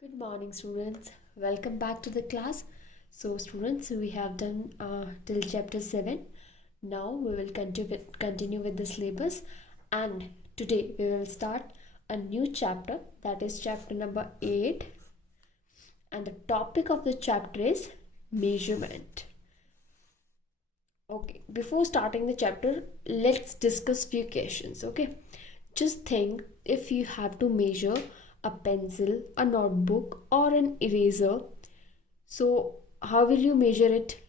Good morning, students. Welcome back to the class. So, students, we have done till chapter 7. Now, we will continue with the syllabus, and today we will start a new chapter, that is chapter number 8. And the topic of the chapter is measurement. Okay, before starting the chapter, let's discuss few questions. Okay, just think, if you have to measure a pencil, a notebook, or an eraser, so how will you measure it?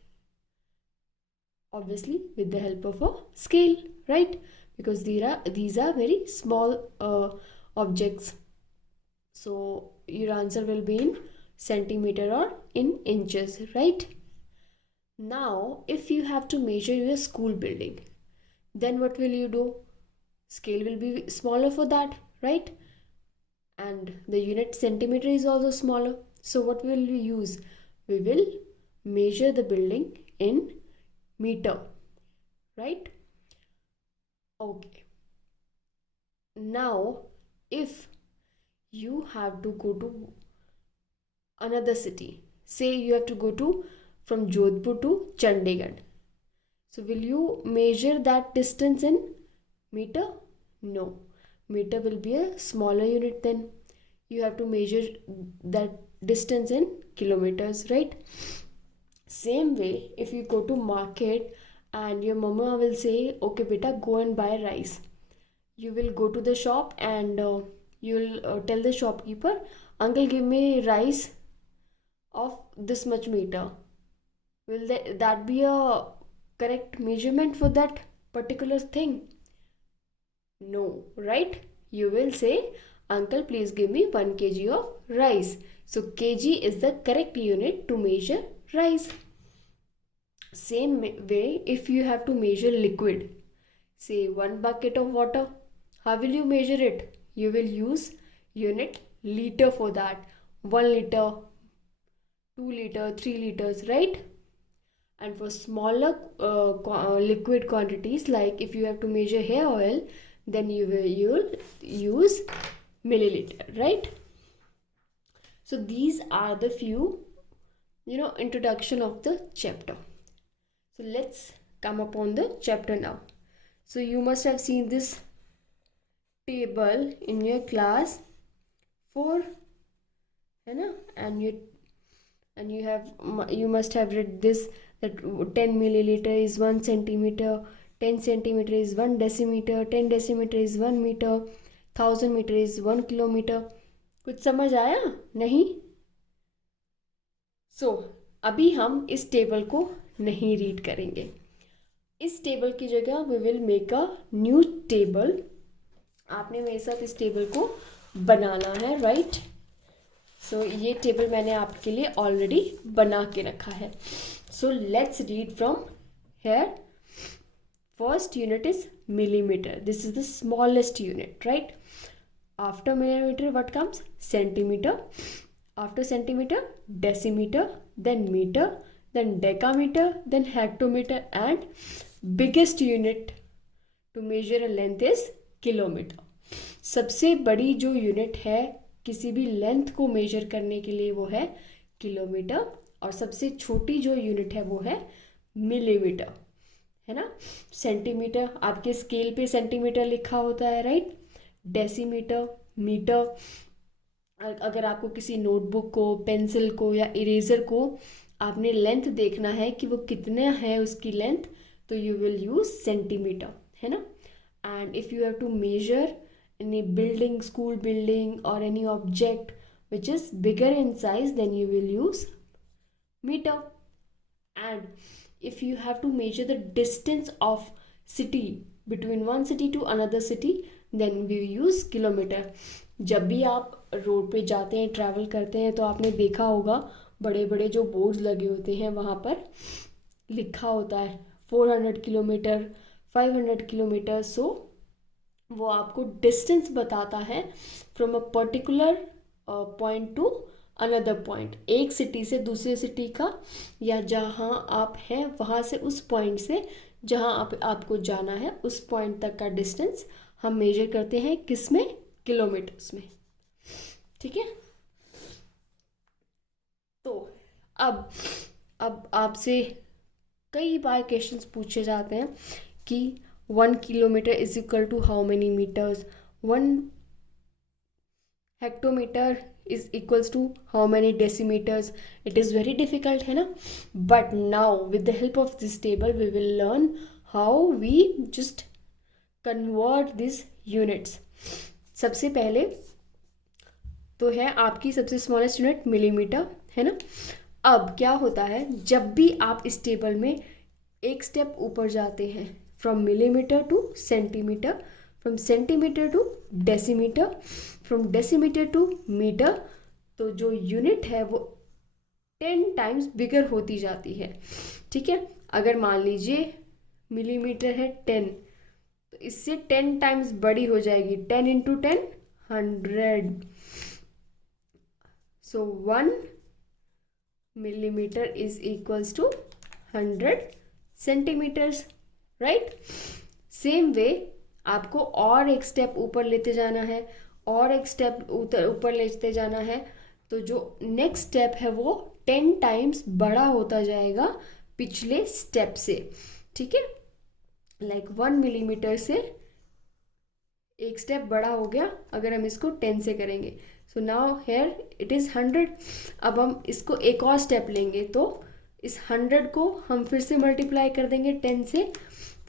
Obviously, with the help of a scale, right? Because these are very small objects. So your answer will be in centimeter or in inches, right? Now, if you have to measure your school building, then what will you do? Scale will be smaller for that, right? And the unit centimeter is also smaller. So what will we use? We will measure the building in meter, right? Okay. Now, if you have to go to another city, say you have to go to from Jodhpur to Chandigarh, so will you measure that distance in meter? No. Meter will be a smaller unit, then you have to measure that distance in kilometers, right? Same way, if you go to market and your mama will say, okay beta, go and buy rice, you will go to the shop and you'll tell the shopkeeper, uncle, give me rice of this much meter. Will that be a correct measurement for that particular thing? No, right? You will say, uncle, please give me 1 kg of rice. So kg is the correct unit to measure rice. Same way, if you have to measure liquid, say 1 bucket of water, how will you measure it? You will use unit liter for that. 1 liter, 2 liter, 3 liters, right? And for smaller liquid quantities, like if you have to measure hair oil, then you'll use milliliter, right? So these are the few introduction of the chapter. So let's come upon the chapter now. So you must have seen this table in your class 4, and you must have read this, that 10 milliliter is 1 centimeter, 10 centimeter is 1 decimeter, 10 decimeter is 1 meter, 1000 meter is 1 kilometer. कुछ समझ आया नहीं? सो अभी हम इस table को नहीं read करेंगे. इस टेबल की जगह we will make a new table. आपने मेरे साथ इस टेबल को बनाना है, राइट? सो ये टेबल मैंने आपके लिए ऑलरेडी बना के रखा है. So let's read from here. First unit is millimeter. This is the smallest unit, right? After millimeter, what comes? Centimeter. After centimeter, decimeter, then meter, then decameter, then hectometer, and biggest unit to measure a length is kilometer. सबसे बड़ी जो unit है किसी भी length को major करने के लिए वो है किलोमीटर, और सबसे छोटी जो यूनिट है वो है मिलीमीटर, है ना? सेंटीमीटर आपके स्केल पे सेंटीमीटर लिखा होता है, राइट? Decimetre, metre. अगर आपको किसी नोटबुक को, पेंसिल को या इरेजर को आपने लेंथ देखना है कि वो कितना है उसकी लेंथ, तो यू विल यूज सेंटीमीटर, है ना? And if you have to measure any building, school building और any object which is bigger in size, then you will use meter. And if you have to measure the distance of city between one city to another city, then we use kilometer. जब भी आप road पे जाते हैं, travel करते हैं, तो आपने देखा होगा बड़े बड़े जो बोर्ड्स लगे होते हैं वहाँ पर लिखा होता है 400 किलोमीटर, 500 किलोमीटर. सो वो आपको डिस्टेंस बताता है from a particular point two another point, एक सिटी से दूसरे सिटी का, या जहाँ आप हैं वहाँ से उस पॉइंट से जहाँ आपको जाना है उस पॉइंट तक का डिस्टेंस हम मेजर करते हैं किस में? किलोमीटर्स में. ठीक है? अब अब आपसे कई बार क्वेश्चंस पूछे जाते हैं कि 1 kilometre is equal to how many metres, 1 hectometre is equals to how many decimetres. It is very difficult, है ना. But now with the help of this table we will learn how we just convert this units. सबसे पहले तो है आपकी सबसे smallest unit millimetre, है ना. अब क्या होता है, जब भी आप इस टेबल में एक स्टेप ऊपर जाते हैं, from millimetre to centimetre, from centimetre to decimetre, from decimetre to metre, तो जो यूनिट है वो 10 टाइम्स बिगर होती जाती है. ठीक है, अगर मान लीजिए मिलीमीटर है 10, तो इससे 10 टाइम्स बड़ी हो जाएगी. 10 into 10 100. So 1 millimeter is equals to 100 centimeters, right. Same way आपको और एक स्टेप ऊपर लेते जाना है, और एक स्टेप ऊपर लेते जाना है, तो जो नेक्स्ट स्टेप है वो 10 टाइम्स बड़ा होता जाएगा पिछले स्टेप से. ठीक है, लाइक 1 मिलीमीटर से एक स्टेप बड़ा हो गया अगर हम इसको 10 से करेंगे. So now here it is 100. अब हम इसको एक और स्टेप लेंगे, तो इस 100 को हम फिर से मल्टीप्लाई कर देंगे 10 से,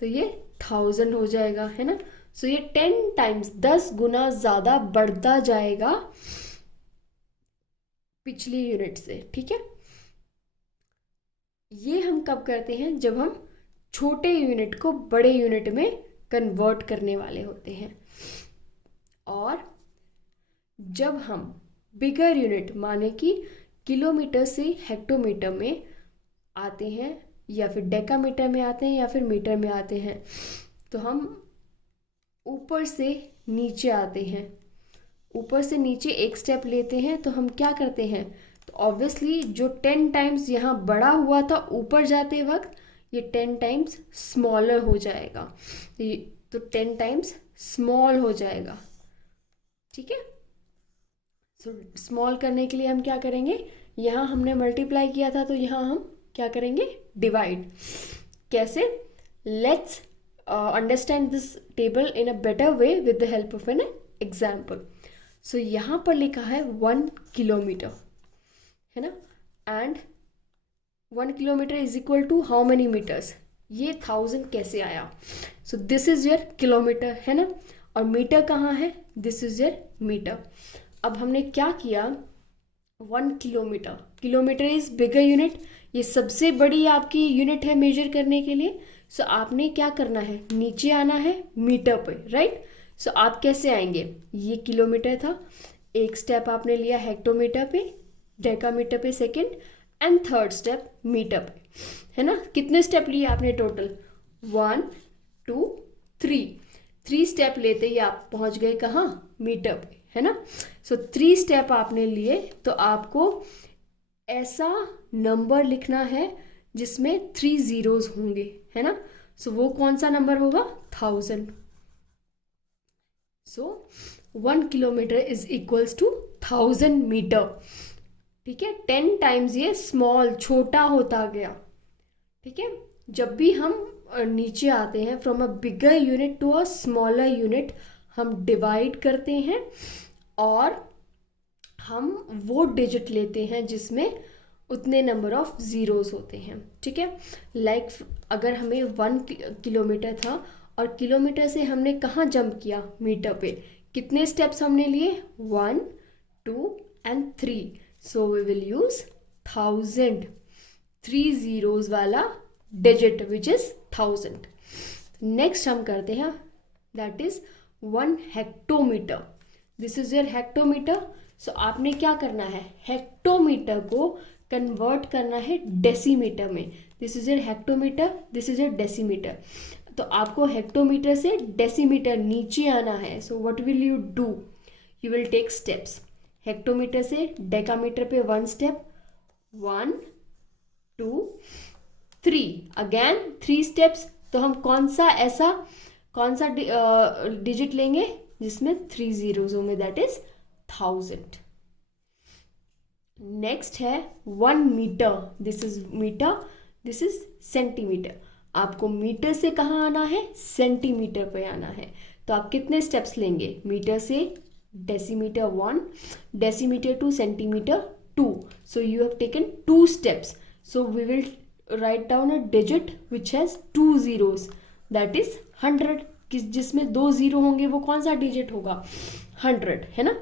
तो ये 1000 हो जाएगा, है ना. सो ये 10 टाइम्स 10 गुना ज़्यादा बढ़ता जाएगा पिछली यूनिट से. ठीक है, ये हम कब करते हैं, जब हम छोटे यूनिट को बड़े यूनिट में कन्वर्ट करने वाले होते हैं. और जब हम बिगर यूनिट माने कि किलोमीटर से हेक्टोमीटर में आते हैं, या फिर डेकामीटर में आते हैं, या फिर मीटर में आते हैं, तो हम ऊपर से नीचे आते हैं. ऊपर से नीचे एक स्टेप लेते हैं, तो हम क्या करते हैं, तो ऑब्वियसली जो 10 टाइम्स यहाँ बड़ा हुआ था ऊपर जाते वक्त, ये 10 टाइम्स स्मॉलर हो जाएगा. तो 10 टाइम्स स्मॉल हो जाएगा. ठीक है, सो स्मॉल करने के लिए हम क्या करेंगे, यहाँ हमने मल्टीप्लाई किया था, तो यहाँ हम क्या करेंगे, डिवाइड. कैसे, let's understand this table in a better way with the help of an example. So यहाँ पर लिखा है 1 किलोमीटर, है ना, and 1 kilometre is equal to how many metres. ये 1000 कैसे आया, so this is your kilometre, है ना, और मीटर कहाँ है, दिस इज योर मीटर. अब हमने क्या किया, 1 kilometre, kilometre is bigger unit, ये सबसे बड़ी आपकी यूनिट है मेजर करने के लिए. सो आपने क्या करना है, नीचे आना है मीटर पे, राइट. सो आप कैसे आएंगे, ये किलोमीटर था, एक स्टेप आपने लिया हेक्टोमीटर पे, डेकामीटर पे second, and third step metre पे, है ना. कितने स्टेप लिए आपने टोटल, 1 2 3 स्टेप लेते ही आप पहुंच गए कहाँ, मीटर पे, है ना. सो 3 स्टेप आपने लिए, तो आपको ऐसा नंबर लिखना है जिसमें 3 जीरोज होंगे, है ना. सो वो कौन सा नंबर होगा, 1000. So 1 kilometre is equals to 1000 metre. ठीक है, 10 टाइम्स ये स्मॉल छोटा होता गया. ठीक है, जब भी हम नीचे आते हैं from a bigger unit to a smaller unit, हम डिवाइड करते हैं और हम वो डिजिट लेते हैं जिसमें उतने नंबर ऑफ ज़ीरोज़ होते हैं. ठीक है, लाइक अगर हमें 1 किलोमीटर था और किलोमीटर से हमने कहाँ जंप किया, मीटर पे, कितने स्टेप्स हमने लिए, 1 2 and 3. So we will use 1000, 3 zeros वाला डिजिट विच इज़ 1000. नेक्स्ट हम करते हैं, that is 1 hectometre. This is your hectometre. So आपने क्या करना है, हेक्टोमीटर को कन्वर्ट करना है डेसीमीटर में. This is your hectometre, this is your decimetre. तो आपको हेक्टोमीटर से डेसीमीटर नीचे आना है. So what will you do, you will take steps. Hectometre से डेकामीटर पे 1 स्टेप, 1 2 3, अगेन 3 स्टेप्स. तो हम कौन सा डिजिट लेंगे जिसमें 3 जीरोज़ होंगे, दैट इज 1000. नेक्स्ट है 1 metre, this is metre, this is centimetre. आपको मीटर से कहाँ आना है, सेंटीमीटर पे आना है। तो आप कितने स्टेप्स लेंगे, मीटर से decimetre 1, decimetre two centimetre 2, so you have taken 2 steps, so we will write down a digit which has 2 zeros, that is 100, जिसमें 2 जीरो होंगे वो कौन सा डिजिट होगा, 100, है ना।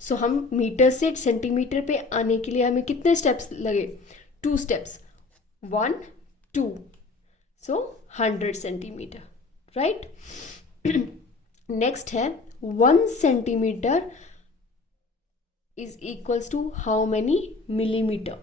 सो हम मीटर से सेंटीमीटर पे आने के लिए हमें कितने स्टेप्स लगे, 2 steps, 1 2, so 100 centimetre, right. Next है 1 centimetre is equals to how many millimetre,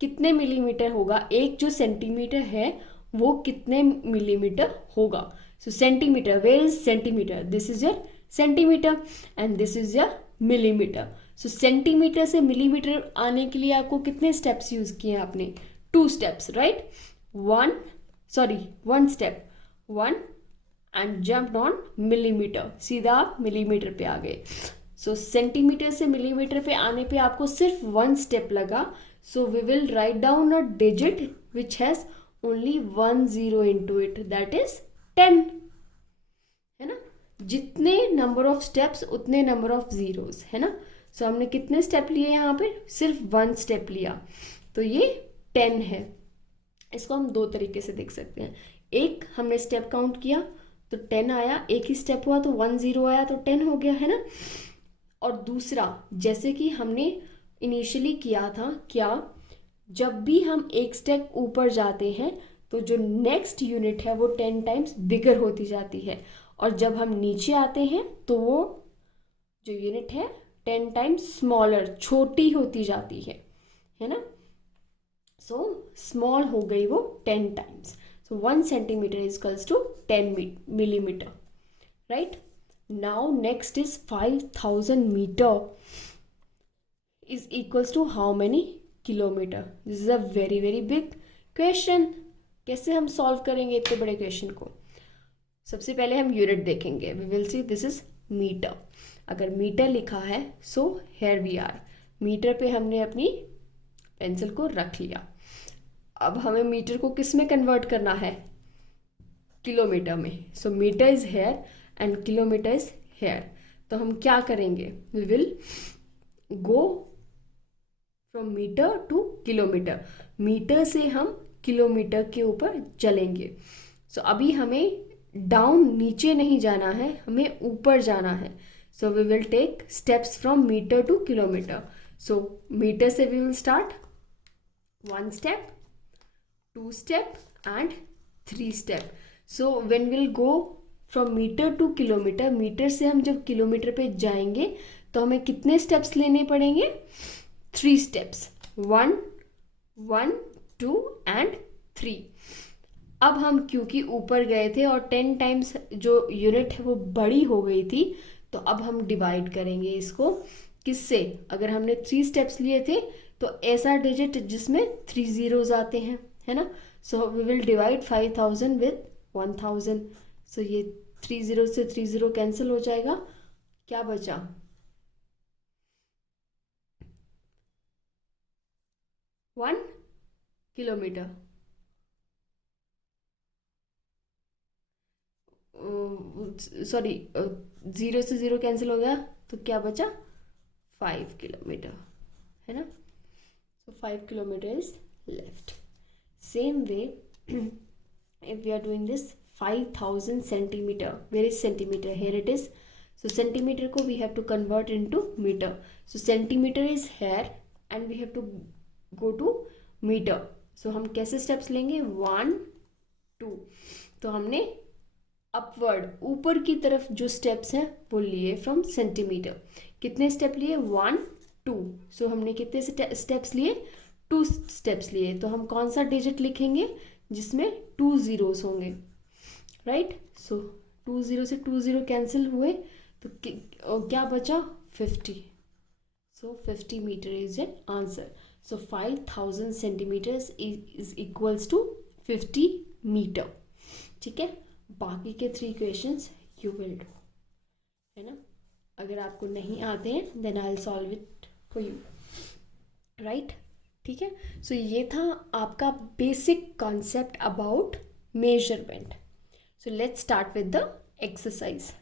कितने मिलीमीटर होगा, एक जो सेंटीमीटर है वो कितने मिलीमीटर होगा। So centimetre, where is centimetre, this is your centimetre and this is your millimetre. So centimetre से मिलीमीटर आने के लिए आपको कितने स्टेप्स यूज किए हैं आपने, 2 steps, right. 1 step, 1 and jump on millimetre, सीधा आप मिलीमीटर पे आ गए। सो सेंटीमीटर से मिलीमीटर पे आने पे आपको सिर्फ 1 स्टेप लगा। So we will write down a digit which has only 1 0 into it, that is 10, है ना। जितने नंबर ऑफ स्टेप्स उतने नंबर ऑफ जीरोस, है ना। सो हमने कितने स्टेप लिए यहाँ पे, सिर्फ 1 स्टेप लिया, तो ये 10 है। इसको हम 2 तरीके से देख सकते हैं, एक हमने स्टेप काउंट किया तो 10 आया, एक ही स्टेप हुआ तो 1 0 आया तो 10 हो गया, है ना। और दूसरा, जैसे कि हमने इनिशियली किया था, क्या जब भी हम एक स्टेप ऊपर जाते हैं तो जो नेक्स्ट यूनिट है वो 10 टाइम्स बिगर होती जाती है, और जब हम नीचे आते हैं तो वो जो यूनिट है 10 टाइम्स स्मॉलर, छोटी होती जाती है ना। सो स्मॉल हो गई वो 10 times. So 1 centimetre is equals to 10 millimetre, right. Now next is 5000 meter is equals to how many kilometer? This is a very very big question. कैसे हम सॉल्व करेंगे इतने बड़े क्वेश्चन को। सबसे पहले हम यूनिट देखेंगे, we will see this is metre. अगर मीटर लिखा है so here we are, metre पे हमने अपनी पेंसिल को रख लिया। अब हमें मीटर को किस में कन्वर्ट करना है, किलोमीटर में। So metre is here and kilometre is here. तो हम क्या करेंगे, we will go from metre to kilometre, metre से हम किलोमीटर के ऊपर चलेंगे। सो अभी हमें डाउन, नीचे नहीं जाना है, हमें ऊपर जाना है। So we will take steps from metre to kilometre. So metre से we will start 1 step, 2 step and 3 step. So when will go from metre to kilometre, metre से हम जब किलोमीटर पे जाएंगे तो हमें कितने स्टेप्स लेने पड़ेंगे, 3 स्टेप्स, 1 1 2 एंड 3। अब हम क्योंकि ऊपर गए थे और 10 टाइम्स जो यूनिट है वो बड़ी हो गई थी, तो अब हम डिवाइड करेंगे इसको किससे, अगर हमने 3 स्टेप्स लिए थे तो ऐसा डिजिट जिसमें 3 जीरोज आते हैं, है ना। So we will divide 5000 with 1000। So ये 3 जीरो से 3 जीरो कैंसिल हो जाएगा, क्या बचा, 1 किलोमीटर। सॉरी, 0 से 0 कैंसिल हो गया तो क्या बचा, 5 किलोमीटर, है ना। सो 5 kilometre is left. Same way if we are doing this 5000 centimeter, where is centimeter, here it is. So centimeter ko we have to convert into meter. So centimeter is here and we have to go to meter. So हम कैसे steps लेंगे, 1 2। तो हमने upward, ऊपर की तरफ जो steps हैं वो लिए फ्रॉम सेंटीमीटर। कितने स्टेप लिए, 1 2। सो हमने कितने स्टेप्स लिए, 2 स्टेप्स लिए। तो हम कौन सा डिजिट लिखेंगे जिसमें 2 जीरोस होंगे, राइट। सो 2 0 से 2 0 कैंसिल हुए तो क्या बचा, 50। So 50 metre is an answer. So 5000 centimetres is equals to 50 metre, ठीक है। बाकी के 3 क्वेश्चंस यू विल डू, है ना। अगर आपको नहीं आते हैं then I will solve it for you. Right. ठीक है, सो ये था आपका basic concept about measurement. So let's start with the exercise.